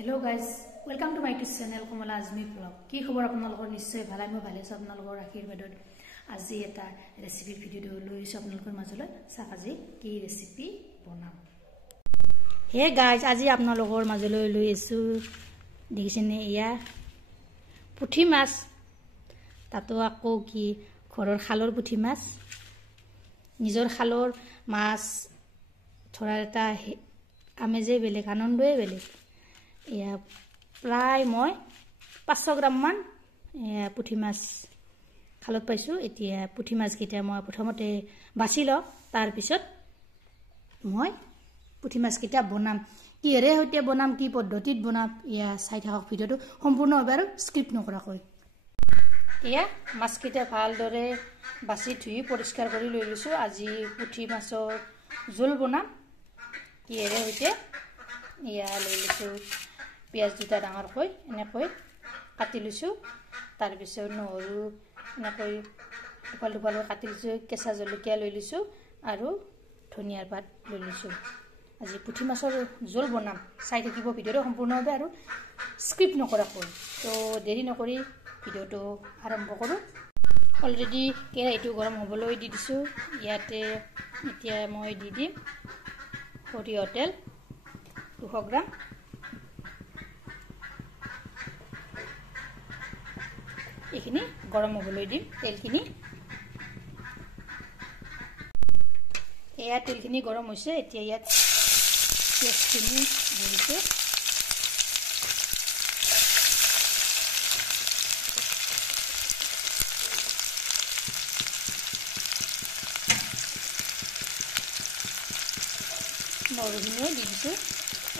Hello guys, welcome to my YouTube channel Komala Azmi Vlog. কি খবৰ আপোনালোকৰ নিশ্চয় ভালে মই ভালে সব আপোনালোকৰ আশীৰ্বাদত আজি এটা ৰেচিপি ভিডিও লৈ আপোনালোকৰ মাজলৈ চাক আজি কি ৰেচিপি বনাম। হে গাইজ আজি আপোনালোকৰ মাজলৈ লৈ আছো দেখিছেনে ইয়া পুঠি মাছ তাতো আকৌ কি ঘৰৰ খালৰ পুঠি মাছ নিজৰ খালৰ মাছ ধৰাৰ এটা আমেজে বেলেগ আনন্দই বেলেগ। ইয়া প্ৰায় মই 500 গ্ৰাম মান পুঠি মাছ খালত পাইছো। এতিয়া পুঠি মাছ কিটা মই প্ৰথমতে বাছি ল তাৰ পিছত মই পুঠি মাছ কিটা বনাম কিহেৰে হতে বনাম কি পদ্ধতিত বনাম ইয়া চাই থাকক ভিডিওটো সম্পূৰ্ণভাৱে আৰু স্ক্ৰিপ্ট নকৰাকৈ। ইয়া মাছ কিটা ভালদৰে বাছি ধুই পৰিষ্কাৰ কৰি লৈ লৈছো। আজি পুঠি মাছৰ জোল বনাম কিহেৰে হতে ইয়া লৈ লৈছো পিয়াজ দুটা ডাঙৰকৈ এনেকৈ কাটি লৈছো। তাৰ পিছত নহৰু এনেকৈ দুফাল দুফালকৈ কাটি লৈছো। কেঁচা জলকীয়া লৈ লৈছো আৰু ধনিয়াৰ পাত লৈ লৈছো। আজি পুঠি মাছৰ জোল বনাম চাই থাকিব ভিডিওটো সম্পূৰ্ণভাৱে আৰু স্ক্ৰিপ্ট নকৰাকৈ। তো দেৰি নকৰি ভিডিওটো আৰম্ভ কৰো। অলৰেডি কেৰাহীটো গৰম হ'বলৈ দি দিছো। ইয়াতে এতিয়া মই দি দিম সৰিয়হ তেল 200 গ্ৰাম। এইখিনি গৰম হ'বলৈ দিম তেলখিনি। এয়া তেলখিনি গৰম হৈছে। এতিয়া ইয়াত পিঁয়াজখিনি দিছো। নহৰুখিনিও দি দিছো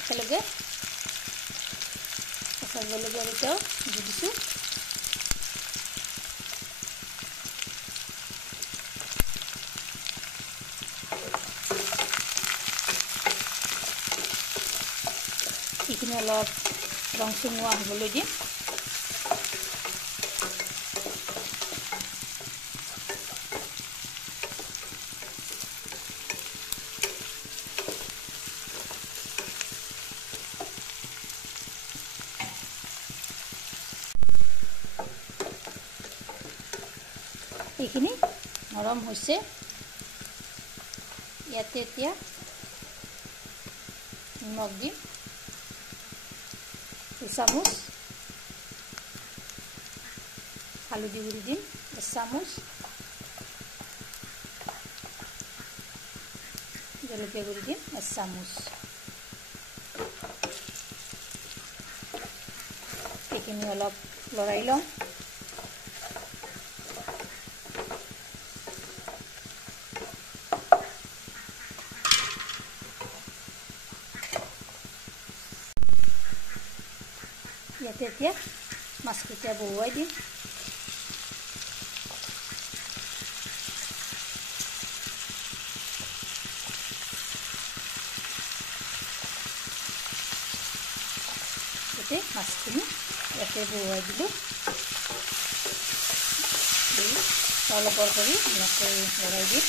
একেলগে। কেঁচা জলকীয়া দুটাও দি দিছো। এইখিনি অলপ ৰং চঙুৱা হ'বলৈ দিম। এইখিনি নৰম হৈছে। ইয়াতে এতিয়া নিমখ দিম 2 চামুচ, হালধি গুড়ি দিম 1 চামুচ, জলকীয়া গুড়ি দিম 1 চামুচ। এইখিনি অলপ লৰাই লম। ইয়াতে এতিয়া মাছকেইটা বহুৱাই দিম। ইয়াতে মাছখিনি ইয়াতে বহুৱাই দিলোঁ। অলপৰ কৰি এনেকৈ লৰাই দিম।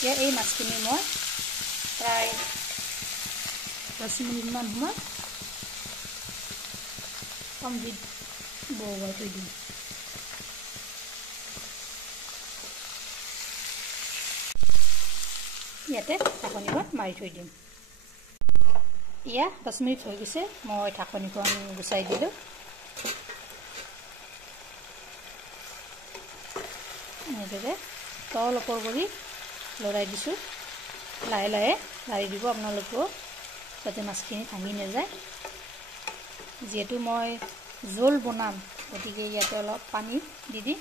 এতিয়া এই মাছখিনি মই প্ৰায় 10 মিনিটমান সময় কম জুইত বহুৱাই থৈ দিম। ইয়াতে ঢাকনিখন মাৰি থৈ দিম। এয়া 10 মিনিট হৈ গৈছে। মই ঢাকনিখন গুচাই দিলোঁ। এনেদৰে তল ওপৰ কৰি লৰাই দিছোঁ। লাহে লাহে লাৰি দিব আপোনালোকেও যাতে মাছখিনি ভাঙি নাযায়। যিহেতু মই জোল বনাম গতিকে ইয়াতে অলপ পানী দি দিম।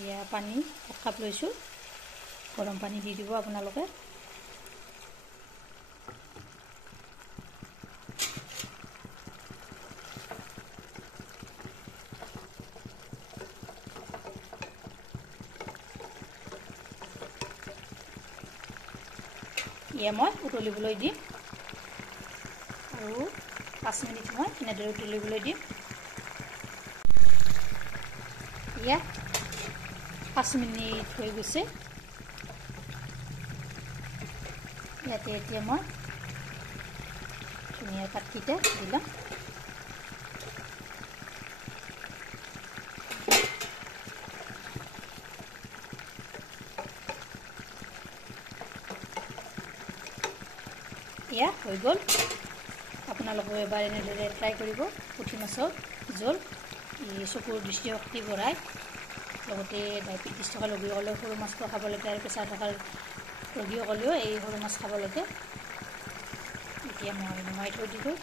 ইয়া পানী 1 কাপ লৈছোঁ। গৰম পানী দি দিব আপোনালোকে। ইয়া মই উতলিবলৈ দিম আৰু 5 মিনিট মই এনেদৰে উতলিবলৈ দিম। এয়া 5 মিনিট হৈ গৈছে ইয়াতে এতিয়া মই ধনিয়াৰ পাতকেইটা দিলাম এয়া হৈ গ'ল আপোনালোকে এবাৰ এনেদৰে ট্ৰাই কৰিব পুঠি মাছৰ জোল এই চকুৰ দৃষ্টিশক্তি বঢ়ায় লগতে ডায়েবেটিছ থকা ৰোগীসকলেও সৰু মাছটো খাব লাগে আৰু প্ৰেছাৰ থকাৰ ৰোগীসকলেও এই সৰু মাছ খাব লাগে এতিয়া মই নমাই থৈ দিলোঁ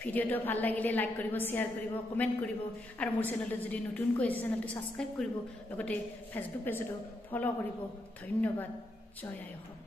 ভিডিঅ'টো ভাল লাগিলে লাইক কৰিব শ্বেয়াৰ কৰিব কমেণ্ট কৰিব আৰু মোৰ চেনেলটো যদি নতুনকৈ আছে চেনেলটো ছাবস্ক্ৰাইব কৰিব লগতে ফেচবুক পেজতো ফ'ল' কৰিব ধন্যবাদ জয় আই অসম